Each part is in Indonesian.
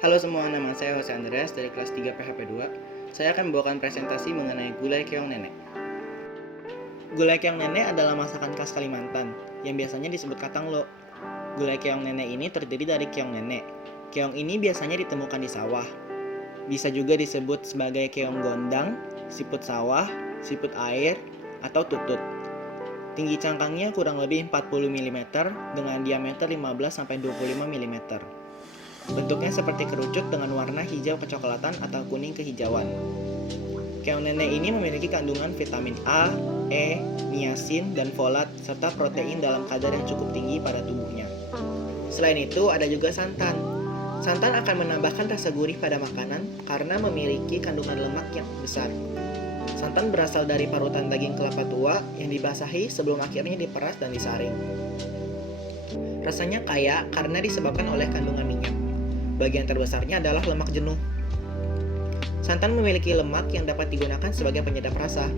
Halo semua, nama saya Jose Andreas dari kelas 3 PHP 2. Saya akan membawakan presentasi mengenai gulai keong nenek. Gulai keong nenek adalah masakan khas Kalimantan yang biasanya disebut katanglo. Gulai keong nenek ini terdiri dari keong nenek. Keong ini biasanya ditemukan di sawah. Bisa juga disebut sebagai keong gondang, siput sawah, siput air, atau tutut. Tinggi cangkangnya kurang lebih 40 mm dengan diameter 15-25 mm. Bentuknya seperti kerucut dengan warna hijau kecoklatan atau kuning kehijauan. Keong nenek ini memiliki kandungan vitamin A, E, niacin, dan folat, serta protein dalam kadar yang cukup tinggi pada tubuhnya. Selain itu, ada juga santan. Santan akan menambahkan rasa gurih pada makanan karena memiliki kandungan lemak yang besar. Santan berasal dari parutan daging kelapa tua yang dibasahi sebelum akhirnya diperas dan disaring. Rasanya kaya karena disebabkan oleh kandungan minyak. Bagian terbesarnya adalah lemak jenuh. Santan memiliki lemak yang dapat digunakan sebagai penyedap rasa.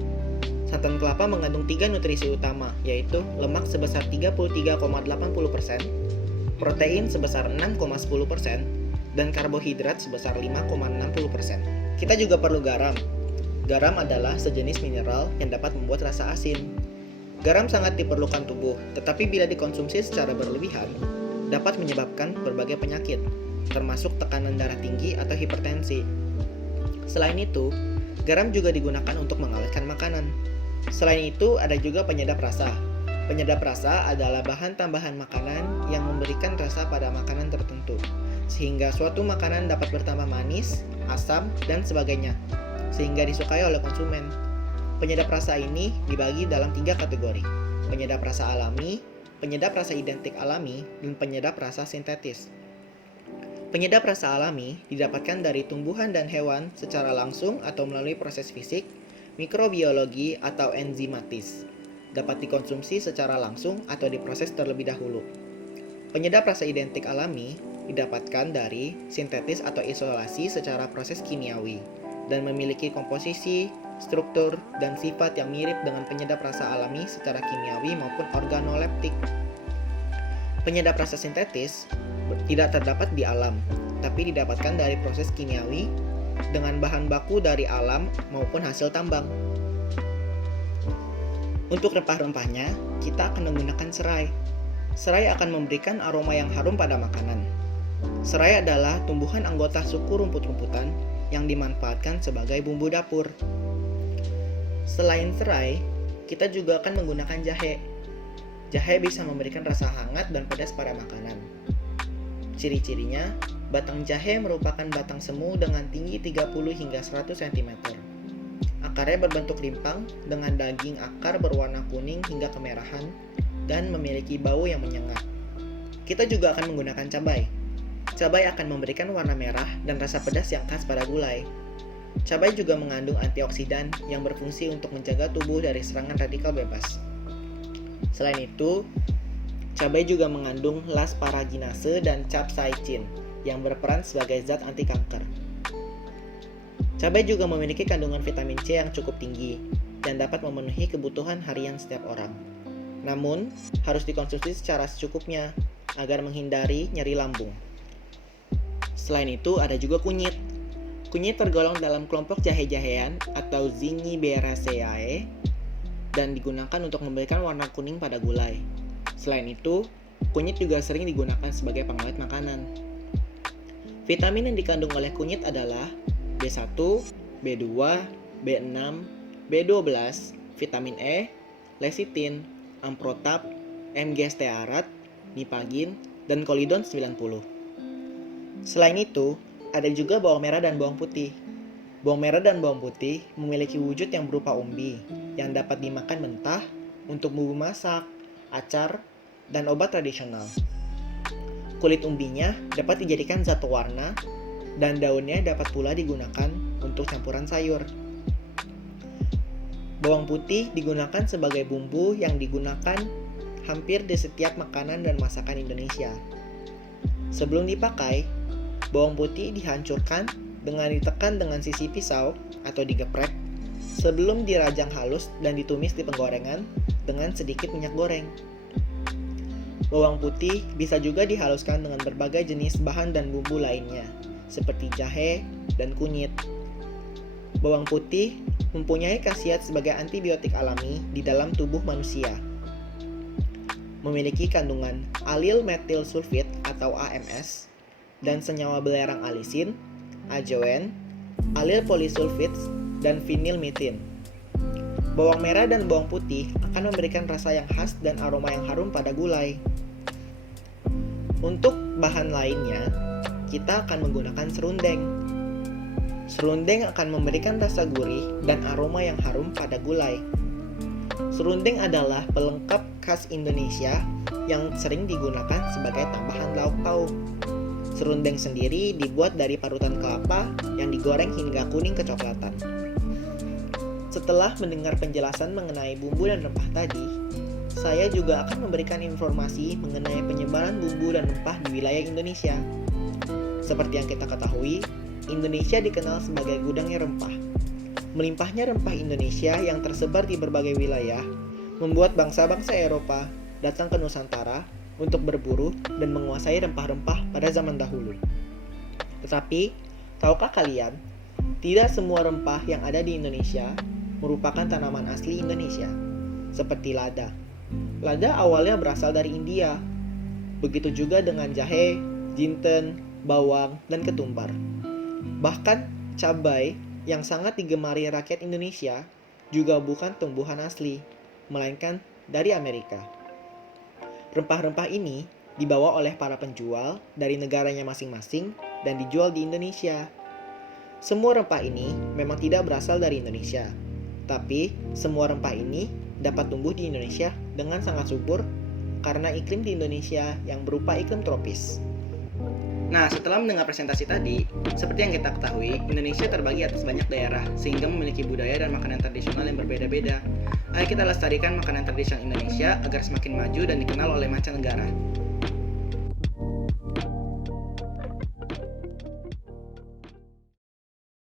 Santan kelapa mengandung 3 nutrisi utama, yaitu lemak sebesar 33,80%, protein sebesar 6,10%, dan karbohidrat sebesar 5,60%. Kita juga perlu garam. Garam adalah sejenis mineral yang dapat membuat rasa asin. Garam sangat diperlukan tubuh, tetapi bila dikonsumsi secara berlebihan, dapat menyebabkan berbagai penyakit, termasuk tekanan darah tinggi atau hipertensi. Selain itu, garam juga digunakan untuk mengawetkan makanan. Selain itu, ada juga penyedap rasa. Penyedap rasa adalah bahan tambahan makanan yang memberikan rasa pada makanan tertentu, sehingga suatu makanan dapat bertambah manis, asam, dan sebagainya, sehingga disukai oleh konsumen. Penyedap rasa ini dibagi dalam 3 kategori: penyedap rasa alami, penyedap rasa identik alami, dan penyedap rasa sintetis. Penyedap rasa alami didapatkan dari tumbuhan dan hewan secara langsung atau melalui proses fisik, mikrobiologi, atau enzimatis. Dapat dikonsumsi secara langsung atau diproses terlebih dahulu. Penyedap rasa identik alami didapatkan dari sintetis atau isolasi secara proses kimiawi dan memiliki komposisi, struktur, dan sifat yang mirip dengan penyedap rasa alami secara kimiawi maupun organoleptik. Penyedap rasa sintetis tidak terdapat di alam, tapi didapatkan dari proses kimiawi dengan bahan baku dari alam maupun hasil tambang. Untuk rempah-rempahnya, kita akan menggunakan serai. Serai akan memberikan aroma yang harum pada makanan. Serai adalah tumbuhan anggota suku rumput-rumputan yang dimanfaatkan sebagai bumbu dapur. Selain serai, kita juga akan menggunakan jahe. Jahe bisa memberikan rasa hangat dan pedas pada makanan. Ciri-cirinya, batang jahe merupakan batang semu dengan tinggi 30 hingga 100 cm. Akarnya berbentuk rimpang dengan daging akar berwarna kuning hingga kemerahan dan memiliki bau yang menyengat. Kita juga akan menggunakan cabai. Cabai akan memberikan warna merah dan rasa pedas yang khas pada gulai. Cabai juga mengandung antioksidan yang berfungsi untuk menjaga tubuh dari serangan radikal bebas. Selain itu, cabai juga mengandung lasparaginase dan capsaicin yang berperan sebagai zat anti kanker. Cabai juga memiliki kandungan vitamin C yang cukup tinggi dan dapat memenuhi kebutuhan harian setiap orang. Namun, harus dikonsumsi secara secukupnya agar menghindari nyeri lambung. Selain itu, ada juga kunyit. Kunyit tergolong dalam kelompok jahe-jahean atau Zingiberaceae dan digunakan untuk memberikan warna kuning pada gulai. Selain itu, kunyit juga sering digunakan sebagai pengawet makanan. Vitamin yang dikandung oleh kunyit adalah B1, B2, B6, B12, vitamin E, lecitin, amprotap, MG stearat, nipagin, dan kolidon 90. Selain itu, ada juga bawang merah dan bawang putih. Bawang merah dan bawang putih memiliki wujud yang berupa umbi yang dapat dimakan mentah untuk bumbu masak, acar, dan obat tradisional. Kulit umbinya dapat dijadikan zat pewarna dan daunnya dapat pula digunakan untuk campuran sayur. Bawang putih digunakan sebagai bumbu yang digunakan hampir di setiap makanan dan masakan Indonesia. Sebelum dipakai, bawang putih dihancurkan dengan ditekan dengan sisi pisau atau digeprek sebelum dirajang halus dan ditumis di penggorengan dengan sedikit minyak goreng. Bawang putih bisa juga dihaluskan dengan berbagai jenis bahan dan bumbu lainnya, seperti jahe dan kunyit. Bawang putih mempunyai khasiat sebagai antibiotik alami di dalam tubuh manusia. Memiliki kandungan alil metil sulfit atau AMS dan senyawa belerang alisin, ajoen, alil polisulfits, dan vinilmetin. Bawang merah dan bawang putih akan memberikan rasa yang khas dan aroma yang harum pada gulai. Untuk bahan lainnya, kita akan menggunakan serundeng. Serundeng akan memberikan rasa gurih dan aroma yang harum pada gulai. Serundeng adalah pelengkap khas Indonesia yang sering digunakan sebagai tambahan lauk pauk. Serundeng sendiri dibuat dari parutan kelapa yang digoreng hingga kuning kecoklatan. Setelah mendengar penjelasan mengenai bumbu dan rempah tadi, saya juga akan memberikan informasi mengenai penyebaran bumbu dan rempah di wilayah Indonesia. Seperti yang kita ketahui, Indonesia dikenal sebagai gudangnya rempah. Melimpahnya rempah Indonesia yang tersebar di berbagai wilayah membuat bangsa-bangsa Eropa datang ke Nusantara untuk berburu dan menguasai rempah-rempah pada zaman dahulu. Tetapi, tahukah kalian, tidak semua rempah yang ada di Indonesia merupakan tanaman asli Indonesia, seperti lada. Lada awalnya berasal dari India. Begitu juga dengan jahe, jinten, bawang, dan ketumbar. Bahkan cabai yang sangat digemari rakyat Indonesia juga bukan tumbuhan asli, melainkan dari Amerika. Rempah-rempah ini dibawa oleh para penjual dari negaranya masing-masing dan dijual di Indonesia. Semua rempah ini memang tidak berasal dari Indonesia, tapi semua rempah ini dapat tumbuh di Indonesia dengan sangat subur karena iklim di Indonesia yang berupa iklim tropis. Nah, setelah mendengar presentasi tadi, seperti yang kita ketahui, Indonesia terbagi atas banyak daerah, sehingga memiliki budaya dan makanan tradisional yang berbeda-beda. Ayo kita lestarikan makanan tradisional Indonesia agar semakin maju dan dikenal oleh mancanegara.